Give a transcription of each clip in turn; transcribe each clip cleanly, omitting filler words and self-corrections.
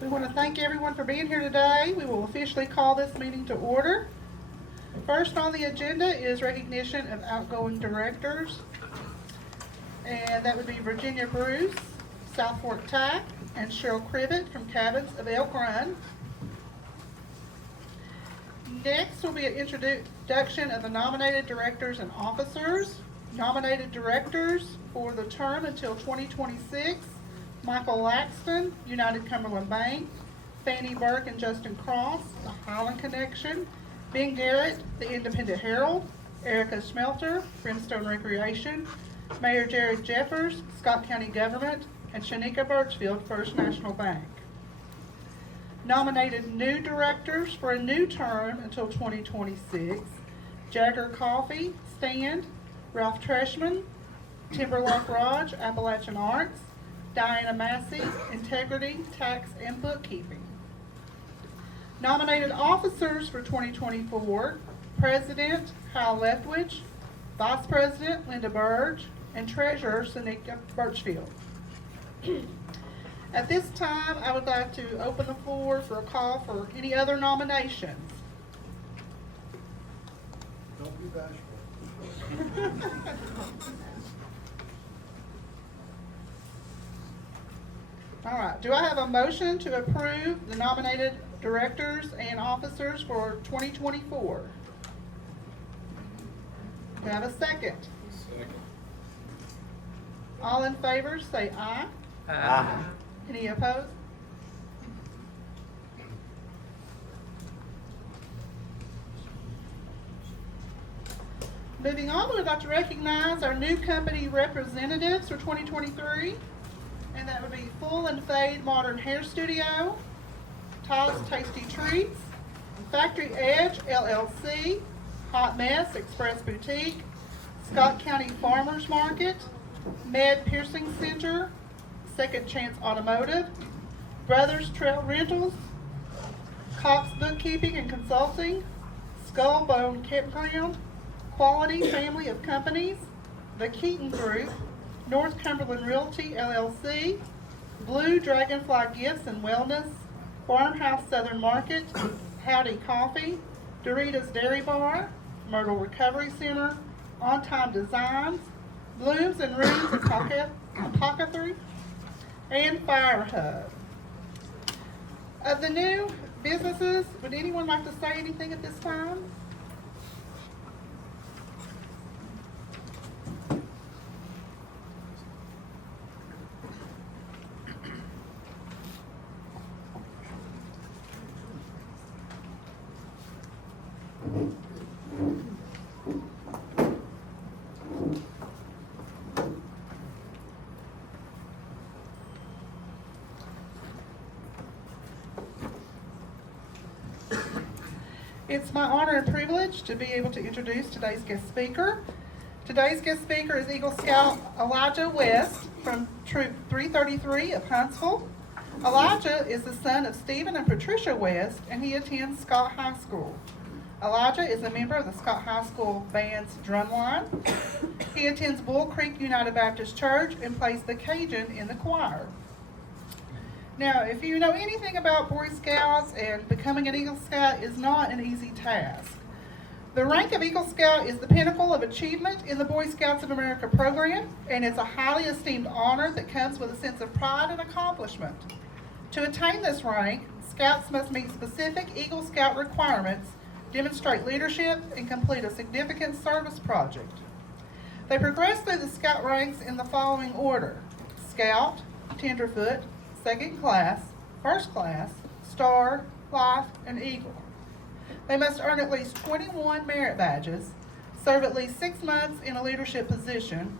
We want to thank everyone for being here today. We will officially call this meeting to order. First on the agenda is recognition of outgoing directors. And that would be Virginia Bruce, South Fork Tack, and Cheryl Cribbett from Cabins of Elk Run. Next will be an introduction of the nominated directors and officers. Nominated directors for the term until 2026, Michael Laxton, United Cumberland Bank, Fannie Burke and Justin Cross, the Highland Connection, Ben Garrett, the Independent Herald, Erica Schmelter, Brimstone Recreation, Mayor Jared Jeffers, Scott County Government, and Shanika Birchfield, First National Bank. Nominated new directors for a new term until 2026, Jagger Coffee, Stand, Ralph Treshman, Timberlock Lodge, Appalachian Arts, Diana Massey, Integrity, Tax, and Bookkeeping. Nominated officers for 2024, President Hal Leftwich, Vice President Linda Burge, and Treasurer Shanika Birchfield. At this time, I would like to open the floor for a call for any other nominations. Don't be bashful. All right, do I have a motion to approve the nominated directors and officers for 2024? Do I have a second? Second. All in favor, say aye. Aye. Any opposed? Moving on, we'd like to recognize our new company representatives for 2023. And that would be Full and Fade Modern Hair Studio, Todd's Tasty Treats, Factory Edge LLC, Hot Mess Express Boutique, Scott County Farmers Market, Med Piercing Center, Second Chance Automotive, Brothers Trail Rentals, Cox Bookkeeping and Consulting, Skull Bone Campground, Quality Family of Companies, The Keaton Group, North Cumberland Realty LLC, Blue Dragonfly Gifts and Wellness, Farmhouse Southern Market, Howdy Coffee, Doritos Dairy Bar, Myrtle Recovery Center, On Time Designs, Blooms and Rooms Apothecary, and Fire Hub. Of the new businesses, would anyone like to say anything at this time? It's my honor and privilege to be able to introduce today's guest speaker. Today's guest speaker is Eagle Scout Elijah West from Troop 333 of Huntsville. Elijah is the son of Stephen and Patricia West, and he attends Scott High School. Elijah is a member of the Scott High School Band's drumline. He attends Bull Creek United Baptist Church and plays the Cajun in the choir. Now, if you know anything about Boy Scouts, and becoming an Eagle Scout is not an easy task. The rank of Eagle Scout is the pinnacle of achievement in the Boy Scouts of America program, and it's a highly esteemed honor that comes with a sense of pride and accomplishment. To attain this rank, Scouts must meet specific Eagle Scout requirements, demonstrate leadership, and complete a significant service project. They progress through the Scout ranks in the following order: Scout, Tenderfoot, Second Class, First Class, Star, Life, and Eagle. They must earn at least 21 merit badges, serve at least 6 months in a leadership position,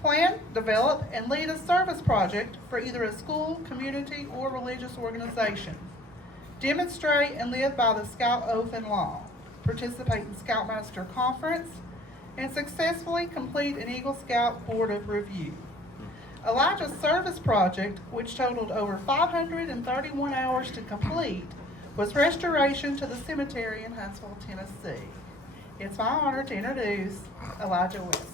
plan, develop, and lead a service project for either a school, community, or religious organization, demonstrate and live by the Scout Oath and Law, participate in Scoutmaster Conference, and successfully complete an Eagle Scout Board of Review. Elijah's service project, which totaled over 531 hours to complete, was restoration to the cemetery in Huntsville, Tennessee. It's my honor to introduce Elijah West.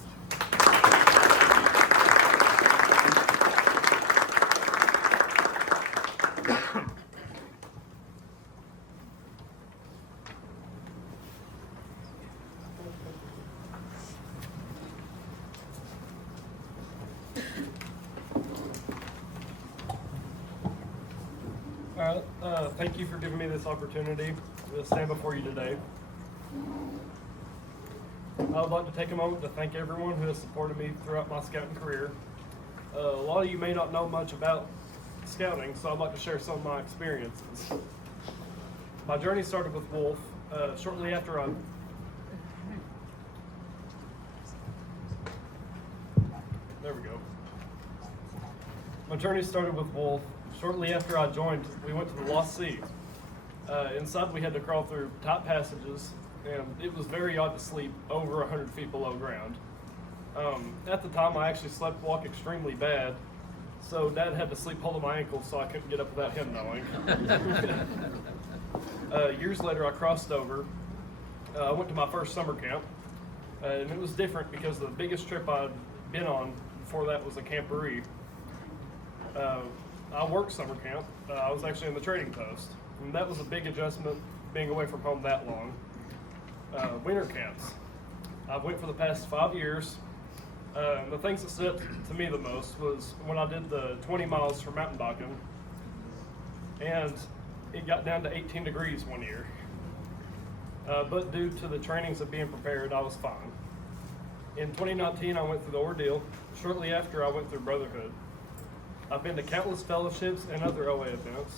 Thank you for giving me this opportunity to stand before you today. I would like to take a moment to thank everyone who has supported me throughout my scouting career. A lot of you may not know much about scouting, so I'd like to share some of my experiences. My journey started with Wolf shortly after There we go. My journey started with Wolf. Shortly after I joined, we went to the Lost Sea. Inside we had to crawl through tight passages, and it was very odd to sleep over 100 feet below ground. At the time, I actually slept walk extremely bad, so Dad had to sleep holding my ankles so I couldn't get up without him knowing. Years later, I crossed over. I went to my first summer camp, and it was different because the biggest trip I'd been on before that was a camporee. I worked summer camp. I was actually in the trading post, and that was a big adjustment being away from home that long. Winter camps. I've went for the past 5 years. The things that stood out to me the most was when I did the 20 miles for mountain biking, and it got down to 18 degrees one year. But due to the trainings of being prepared, I was fine. In 2019, I went through the ordeal. Shortly after, I went through Brotherhood. I've been to countless fellowships and other OA events.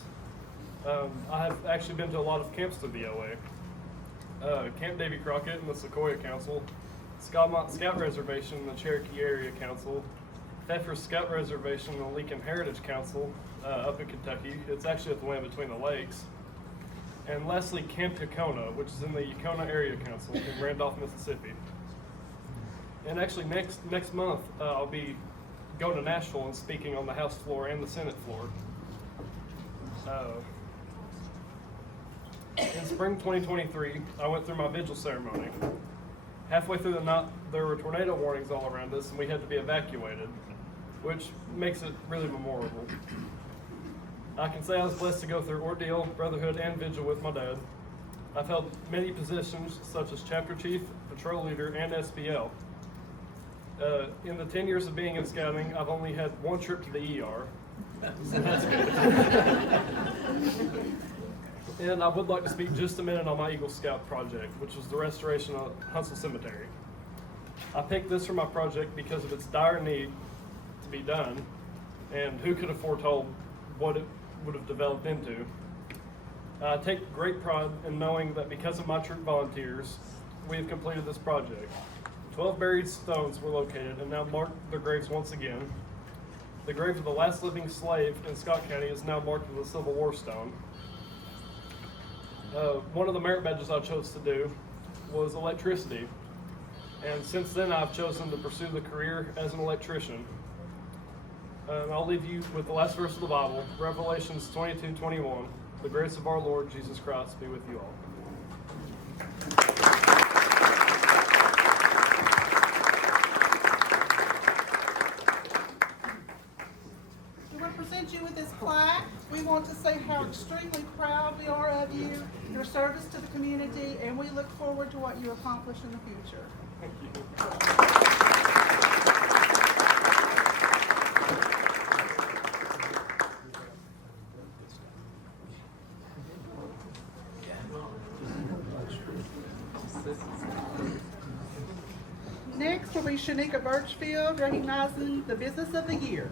I have actually been to a lot of camps through the OA. Camp Davy Crockett and the Sequoia Council, Scalmont Scout Reservation and the Cherokee Area Council, Pfeffer Scout Reservation and the Lincoln Heritage Council up in Kentucky. It's actually at the land between the lakes. And lastly, Camp Yacona, which is in the Yacona Area Council in Randolph, Mississippi. And actually next month, I'll be going to Nashville and speaking on the House floor and the Senate floor. In spring 2023, I went through my vigil ceremony. Halfway through the night, there were tornado warnings all around us, and we had to be evacuated, which makes it really memorable. I can say I was blessed to go through ordeal, brotherhood, and vigil with my dad. I've held many positions, such as chapter chief, patrol leader, and SPL. In the 10 years of being in scouting, I've only had one trip to the ER. So that's good. And I would like to speak just a minute on my Eagle Scout project, which was the restoration of Huntsville Cemetery. I picked this for my project because of its dire need to be done, and who could have foretold what it would have developed into. I take great pride in knowing that because of my troop volunteers, we have completed this project. 12 buried stones were located and now mark their graves once again. The grave of the last living slave in Scott County is now marked with a Civil War stone. One of the merit badges I chose to do was electricity, and since then I've chosen to pursue the career as an electrician. I'll leave you with the last verse of the Bible, Revelations 22:21. The grace of our Lord Jesus Christ be with you all. To represent you with this plaque, we want to say how extremely proud we are of you, your service to the community, and we look forward to what you accomplish in the future. Thank you. Next will be Shanika Birchfield, recognizing the Business of the Year.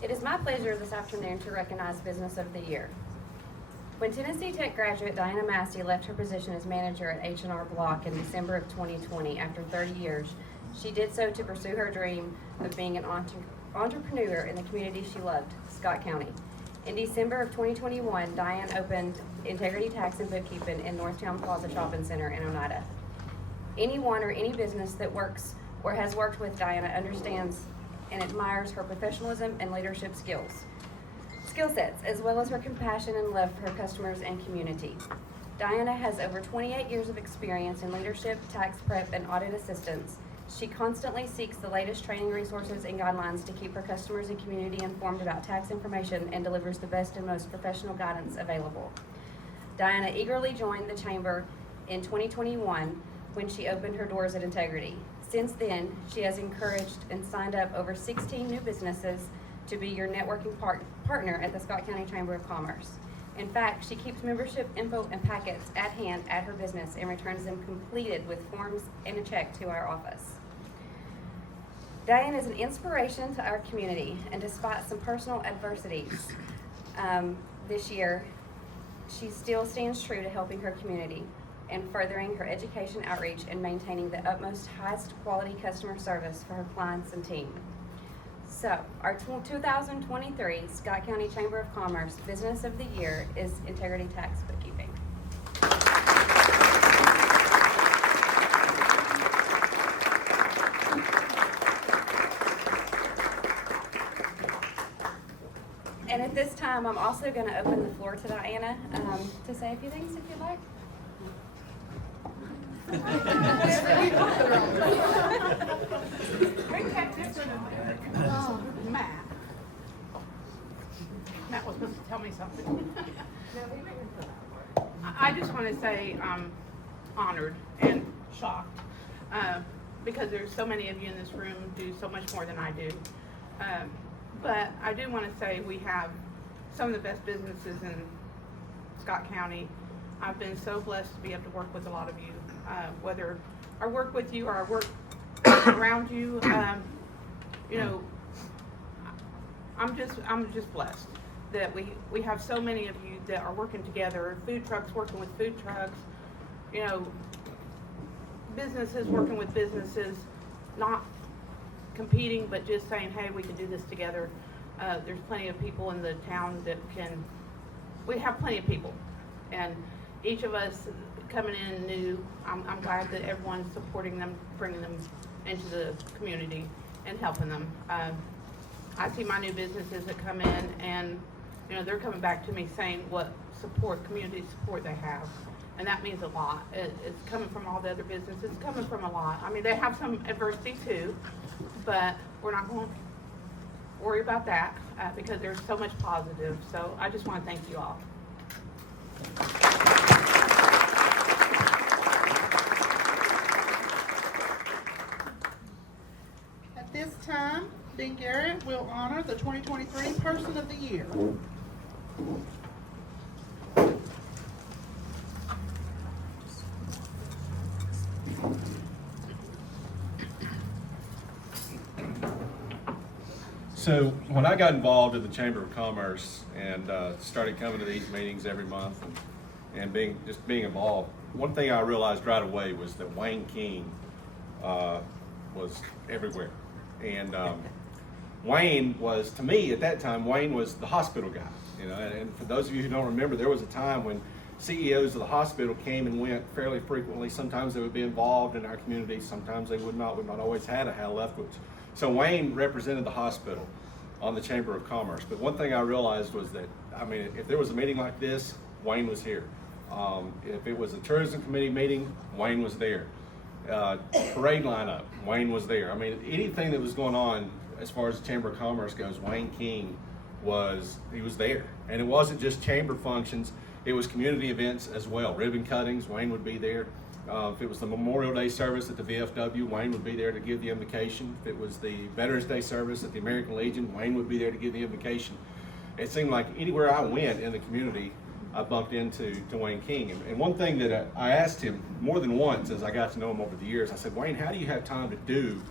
It is my pleasure this afternoon to recognize Business of the Year. When Tennessee Tech graduate Diana Massey left her position as manager at H&R Block in December of 2020 after 30 years, she did so to pursue her dream of being an entrepreneur in the community she loved, Scott County. In December of 2021, Diane opened Integrity Tax and Bookkeeping in Northtown Plaza Shopping Center in Oneida. Anyone or any business that works or has worked with Diana understands and admires her professionalism and leadership skill sets, as well as her compassion and love for her customers and community. Diana has over 28 years of experience in leadership, tax prep, and audit assistance, She constantly seeks the latest training resources and guidelines to keep her customers and community informed about tax information and delivers the best and most professional guidance available. Diana eagerly joined the Chamber in 2021 when she opened her doors at Integrity. Since then, she has encouraged and signed up over 16 new businesses to be your networking partner at the Scott County Chamber of Commerce. In fact, she keeps membership info and packets at hand at her business and returns them completed with forms and a check to our office. Diane is an inspiration to our community, and despite some personal adversities this year, she still stands true to helping her community and furthering her education outreach and maintaining the utmost highest quality customer service for her clients and team. So, our 2023 Scott County Chamber of Commerce Business of the Year is Integrity Tax Bookkeeping. And at this time, I'm also going to open the floor to Diana to say a few things if you'd like. Oh, Matt. Matt was supposed to tell me something. I just want to say I'm honored and shocked because there's so many of you in this room do so much more than I do. But I do want to say we have some of the best businesses in Scott County. I've been so blessed to be able to work with a lot of you, whether I work with you or I work around you. You know, I'm just blessed that we have so many of you that are working together. Food trucks working with food trucks. You know, businesses working with businesses, not competing, but just saying, hey, we can do this together. There's plenty of people in the town that can. We have plenty of people, and each of us coming in new. I'm glad that everyone's supporting them, bringing them into the community and helping them. I see my new businesses that come in, and you know they're coming back to me saying what community support they have, and that means a lot. It's coming from all the other businesses. It's coming from a lot. I mean, they have some adversity too, but we're not going to worry about that because there's so much positive. So I just want to thank you all. At this time, Dean Garrett will honor the 2023 Person of the Year. So when I got involved in the Chamber of Commerce and started coming to these meetings every month and being involved, one thing I realized right away was that Wayne King was everywhere. And Wayne was, to me at that time, Wayne was the hospital guy. You know, and for those of you who don't remember, there was a time when CEOs of the hospital came and went fairly frequently. Sometimes they would be involved in our community, sometimes they would not. We've not always had a Hal Leftwich. So Wayne represented the hospital on the Chamber of Commerce. But one thing I realized was that, I mean, if there was a meeting like this, Wayne was here. If it was a tourism committee meeting, Wayne was there. Parade lineup, Wayne was there. I mean, anything that was going on as far as the Chamber of Commerce goes, Wayne King was there. And it wasn't just chamber functions, it was community events as well. Ribbon cuttings, Wayne would be there. If it was the Memorial Day service at the VFW, Wayne would be there to give the invocation. If it was the Veterans Day service at the American Legion, Wayne would be there to give the invocation. It seemed like anywhere I went in the community, I bumped into Wayne King. And one thing that I asked him more than once as I got to know him over the years, I said, Wayne, how do you have time to do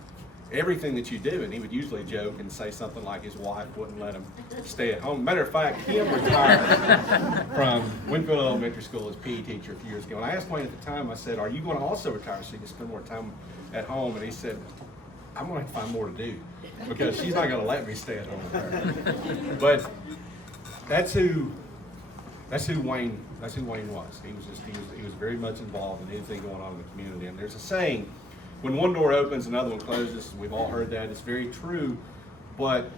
everything that you do? And he would usually joke and say something like his wife wouldn't let him stay at home. Matter of fact, Kim retired from Winfield Elementary School as PE teacher a few years ago. And I asked Wayne at the time, I said, are you going to also retire so you can spend more time at home? And he said, I'm going to have to find more to do because she's not going to let me stay at home with her. But that's who Wayne was. He was very much involved in anything going on in the community. And there's a saying, when one door opens, another one closes. We've all heard that. It's very true. But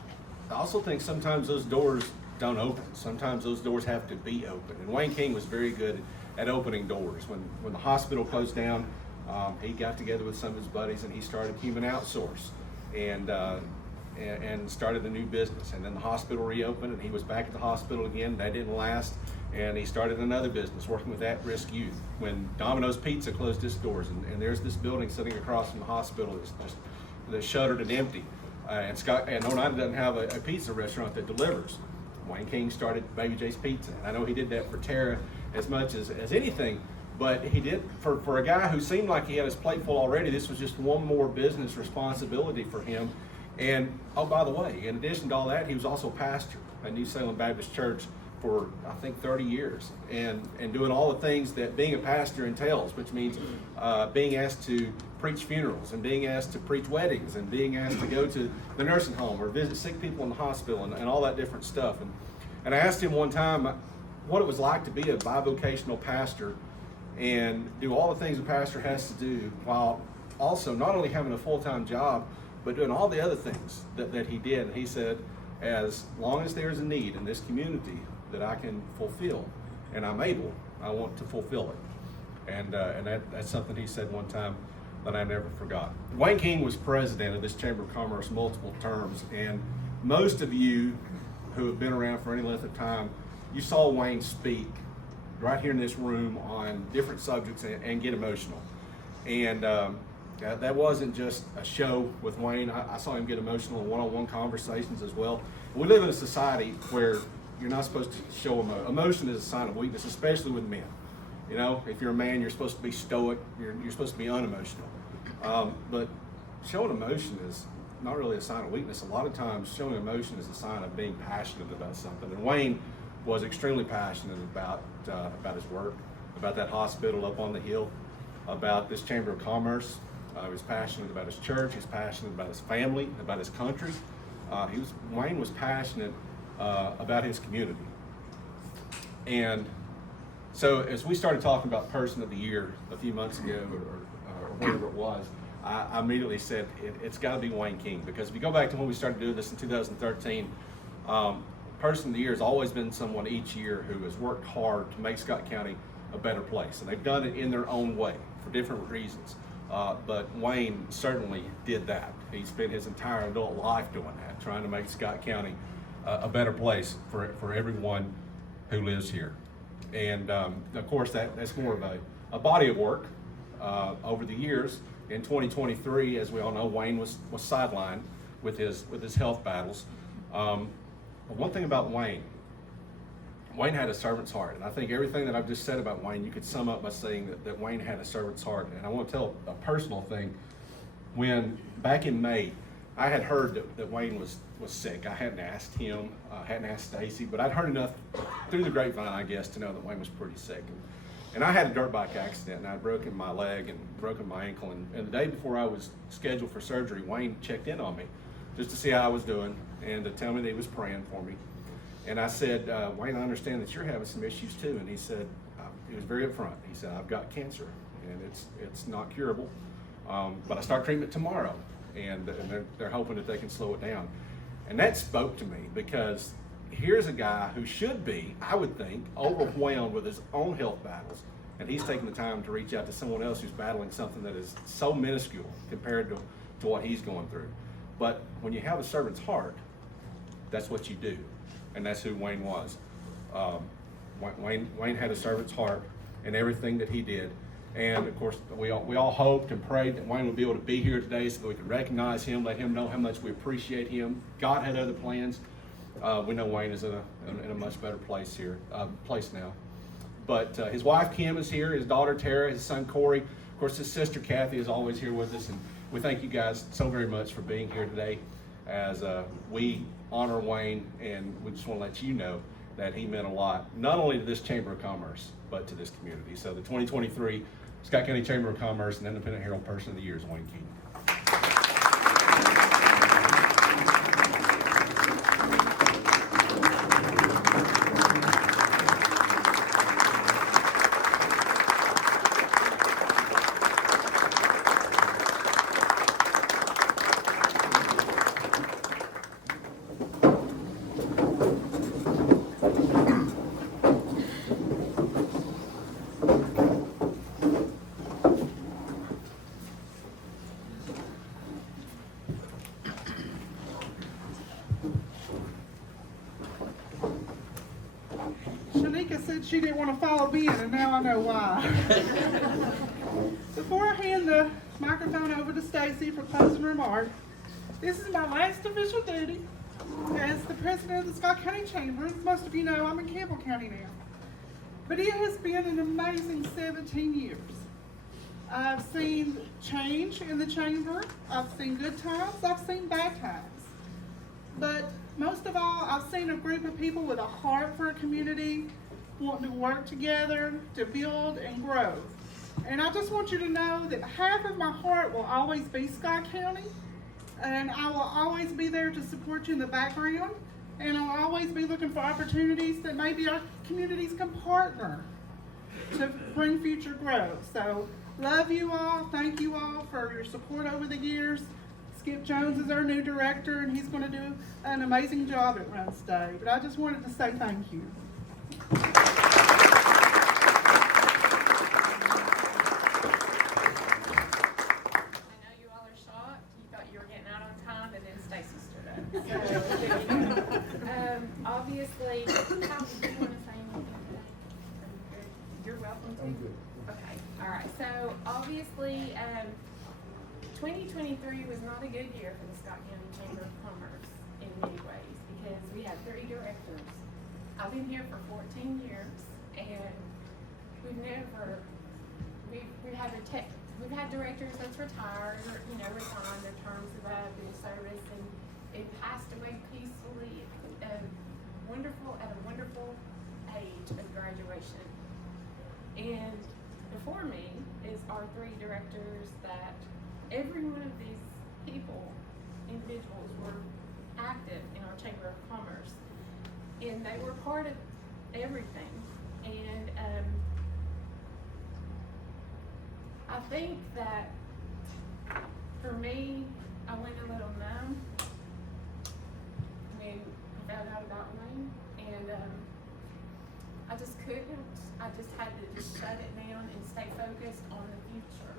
I also think sometimes those doors don't open. Sometimes those doors have to be open. And Wayne King was very good at opening doors. When the hospital closed down, he got together with some of his buddies and he started Human Outsource and started a new business. And then the hospital reopened and he was back at the hospital again. That didn't last. And he started another business working with at-risk youth. When Domino's Pizza closed its doors, and there's this building sitting across from the hospital that's shuttered and empty. And Oneida doesn't have a pizza restaurant that delivers. Wayne King started Baby J's Pizza. And I know he did that for Tara as much as anything, but he did, for a guy who seemed like he had his plate full already, this was just one more business responsibility for him. And, oh, by the way, in addition to all that, he was also pastor at New Salem Baptist Church for, I think, 30 years, and doing all the things that being a pastor entails, which means being asked to preach funerals and being asked to preach weddings and being asked to go to the nursing home or visit sick people in the hospital and all that different stuff. And I asked him one time what it was like to be a bivocational pastor and do all the things a pastor has to do while also not only having a full-time job, but doing all the other things that he did. And he said, as long as there's a need in this community that I can fulfill, and I'm able, I want to fulfill it. And that's something he said one time that I never forgot. Wayne King was president of this Chamber of Commerce multiple terms, and most of you who have been around for any length of time, you saw Wayne speak right here in this room on different subjects and get emotional. And that wasn't just a show with Wayne. I saw him get emotional in one-on-one conversations as well. We live in a society where you're not supposed to show emotion. Emotion is a sign of weakness, especially with men. You know, if you're a man, you're supposed to be stoic. You're supposed to be unemotional. But showing emotion is not really a sign of weakness. A lot of times, showing emotion is a sign of being passionate about something. And Wayne was extremely passionate about his work, about that hospital up on the hill, about this Chamber of Commerce. He was passionate about his church. He was passionate about his family, about his country. Wayne was passionate about his community. And so as we started talking about Person of the Year a few months ago or whatever it was, I immediately said it's got to be Wayne King, because if you go back to when we started doing this in 2013, Person of the Year has always been someone each year who has worked hard to make Scott County a better place. And they've done it in their own way for different reasons. But Wayne certainly did that. He spent his entire adult life doing that, trying to make Scott County a better place for everyone who lives here. And of course, that's more of a body of work over the years. In 2023, as we all know, Wayne was sidelined with his health battles. But one thing about Wayne had a servant's heart. And I think everything that I've just said about Wayne, you could sum up by saying that Wayne had a servant's heart. And I want to tell a personal thing. When back in May, I had heard that Wayne was sick. I hadn't asked him, hadn't asked Stacy, but I'd heard enough through the grapevine, I guess, to know that Wayne was pretty sick. And I had a dirt bike accident, and I'd broken my leg and broken my ankle. And the day before I was scheduled for surgery, Wayne checked in on me just to see how I was doing and to tell me that he was praying for me. And I said, Wayne, I understand that you're having some issues too. And he said, he was very upfront. He said, I've got cancer, and it's not curable, but I start treatment tomorrow, and they're hoping that they can slow it down. And that spoke to me, because here's a guy who should be, I would think, overwhelmed with his own health battles, and he's taking the time to reach out to someone else who's battling something that is so minuscule compared to what he's going through. But when you have a servant's heart, that's what you do, and that's who Wayne was. Wayne had a servant's heart in everything that he did. And of course, we all hoped and prayed that Wayne would be able to be here today so that we could recognize him, let him know how much we appreciate him. God had other plans. We know Wayne is in a much better place now. But his wife Kim is here, his daughter Tara, his son Corey. Of course, his sister Kathy is always here with us. And we thank you guys so very much for being here today as we honor Wayne, and we just want to let you know that he meant a lot, not only to this Chamber of Commerce, but to this community. So the 2023 Scott County Chamber of Commerce and Independent Herald Person of the Year is Wayne King. that she didn't want to follow Ben, and now I know why. Before I hand the microphone over to Stacy for closing remarks, this is my last official duty as the president of the Scott County Chamber. As most of you know, I'm in Campbell County now. But it has been an amazing 17 years. I've seen change in the chamber. I've seen good times. I've seen bad times. But most of all, I've seen a group of people with a heart for a community, wanting to work together to build and grow. And I just want you to know that half of my heart will always be Scott County, and I will always be there to support you in the background, and I'll always be looking for opportunities that maybe our communities can partner to bring future growth. So, love you all. Thank you all for your support over the years. Skip Jones is our new director, and he's going to do an amazing job at Run Stay. But I just wanted to say thank you. Obviously, Tom, do you want to say anything today? You're welcome to. I'm good. Okay, all right. So obviously, 2023 was not a good year for the Scott County Chamber of Commerce in many ways because we had 3 directors. I've been here for 14 years, and we've had directors that's retired or resigned their terms of service and passed away peacefully at a wonderful age of graduation. And before me is our 3 directors that every one of these individuals were active in our Chamber of Commerce. And they were part of everything. And I think that for me, I went a little numb when I found out about Wayne, and I just couldn't. I just had to just shut it down and stay focused on the future.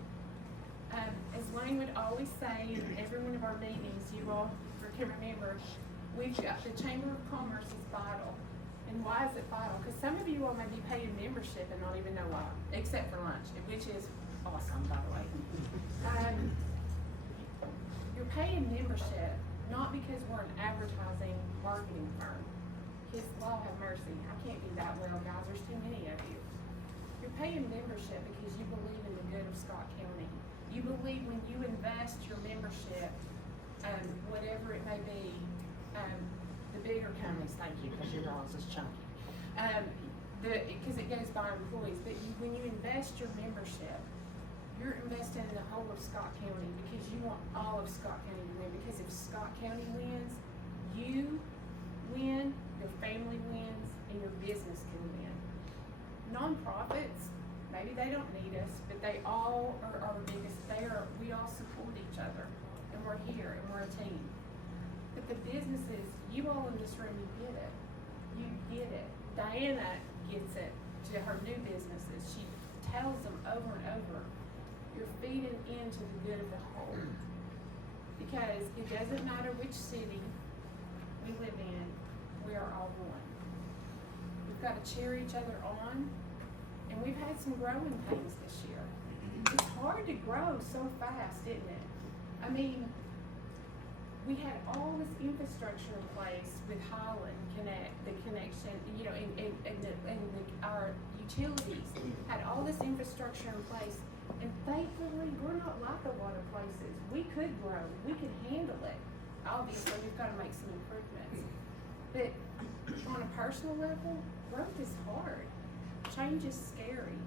As Wayne would always say in every one of our meetings, you all can remember, we've got the Chamber of Commerce is vital. And why is it vital? Because some of you all may be paying membership and not even know why, except for lunch, which is awesome, by the way. You're paying membership not because we're an advertising marketing firm. His law have mercy. I can't do that well, guys. There's too many of you. You're paying membership because you believe in the good of Scott County. You believe when you invest your membership, whatever it may be, the bigger companies, thank you, because your laws is chunky. Because it goes by employees, but when you invest your membership, you're investing in the whole of Scott County because you want all of Scott County to win. Because if Scott County wins, you win, your family wins, and your business can win. Nonprofits, maybe they don't need us, but they all are our biggest. We all support each other, and we're here, and we're a team. But the businesses, you all in this room, you get it. You get it. Diana gets it to her new businesses. She tells them over and over, you're feeding into the good of the whole. Because it doesn't matter which city we live in, we are all one. We've got to cheer each other on, and we've had some growing pains this year. It's hard to grow so fast, isn't it? I mean, we had all this infrastructure in place with Highland Connect, the connection, our utilities had all this infrastructure in place. And thankfully, we're not like a lot of places. We could grow. We could handle it. Obviously, we've got to make some improvements. But on a personal level, growth is hard. Change is scary.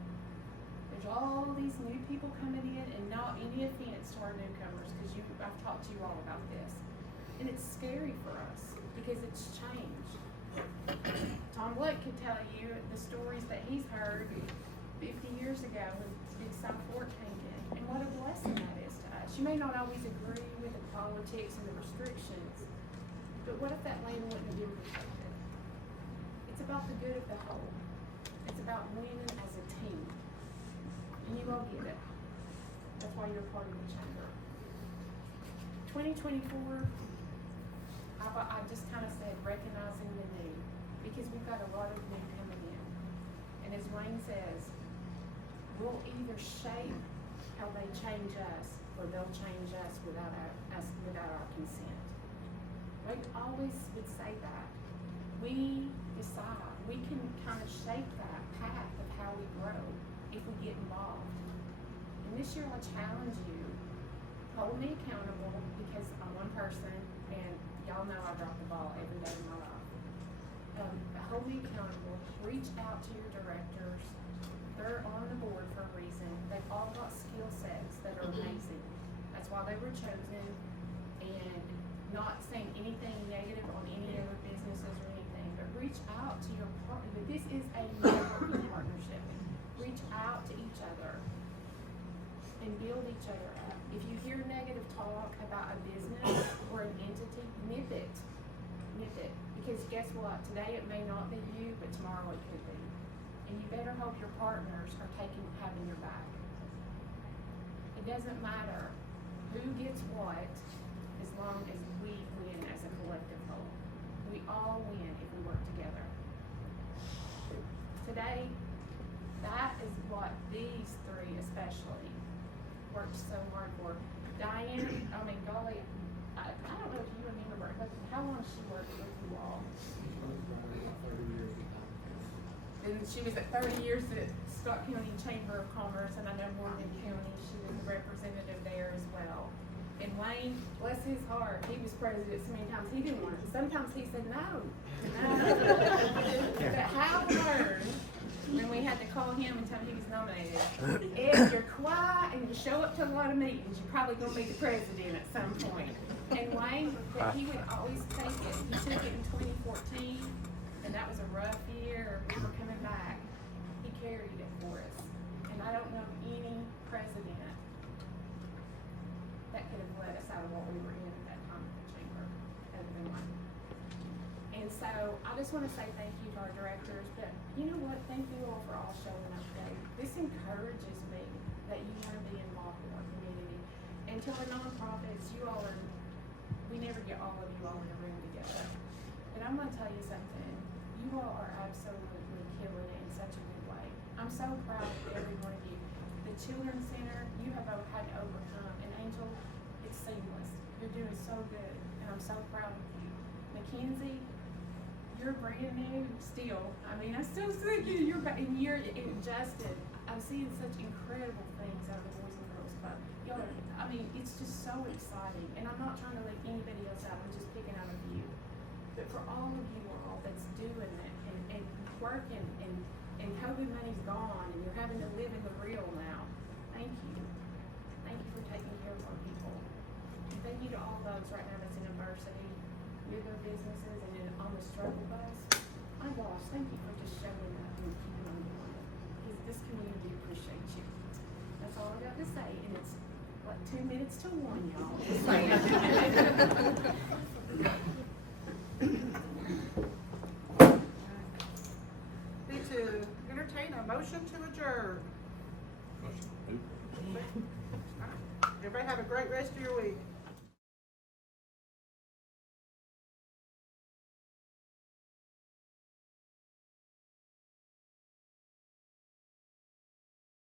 There's all these new people coming in, and not any offense to our newcomers, because I've talked to you all about this. And it's scary for us because it's changed. Tom Blake could tell you the stories that he's heard 50 years ago when Big South Fork came in, and what a blessing that is to us. You may not always agree with the politics and the restrictions, but what if that land wouldn't have been protected? It's about the good of the whole. It's about winning as a team. And you all get it. That's why you're part of the chamber. 2024, I just kind of said recognizing the new, because we've got a lot of new coming in. And as Wayne says, we'll either shape how they change us, or they'll change us without our consent. We always would say that. We decide, we can kind of shape that path of how we grow if we get involved. And this year I challenge you, hold me accountable, because I'm one person, and y'all know I drop the ball every day of my life. Hold me accountable, reach out to your directors. They're on the board for a reason. They've all got skill sets that are amazing. That's why they were chosen, and not saying anything negative on any other businesses or anything, but reach out to your partner. This is a networking partnership. Reach out to each other and build each other up. If you hear negative talk about a business or an entity, nip it. Nip it. Because guess what? Today it may not be you, but tomorrow it could be. And you better hope your partners are having your back. It doesn't matter who gets what, as long as we win as a collective whole. We all win if we work together. Today, that is what these three especially worked so hard for. Diane, golly, I don't know if you remember, but how long she worked with you all? And she was at 30 years at Scott County Chamber of Commerce, and I know Morgan County, she was a representative there as well. And Wayne, bless his heart, he was president so many times, he didn't want it. Sometimes he said no. But Hal learned, when we had to call him and tell him he was nominated, if you're quiet and you show up to a lot of meetings, you're probably gonna be the president at some point. And Wayne, but he would always take it. He took it in 2014, and that was a rough year. We were coming back. He carried it for us. And I don't know any president that could have led us out of what we were in at that time at the chamber, other than Wayne. And so I just want to say thank you to our directors, but you know what? Thank you all for all showing up today. This encourages me that you want to be involved in our community. And to our nonprofits, you all are, we never get all of you all in a room together. But I'm going to tell you something. You all are absolutely killing it in such a good way. I'm so proud of every one of you. The Children's Center, you have had to overcome. And Angel, it's seamless. You're doing so good, and I'm so proud of you. Mackenzie, you're brand new still. I mean, I'm still thinking you're adjusted. I'm seeing such incredible things out of the Boys and Girls Club. Y'all are, I mean, it's just so exciting. And I'm not trying to leave anybody else out. I'm just picking out a few. But for all of you all that's doing it and working and COVID money's gone and you're having to live in the real now, thank you. Thank you for taking care of our people. And thank you to all those right now that's in adversity with their businesses and on the struggle bus. My gosh, thank you for just showing up and keeping on doing it. Because this community appreciates you. That's all I got to say. And it's like 2 minutes to 1, y'all. Just saying. Need to entertain a motion to adjourn. Everybody have a great rest of your week.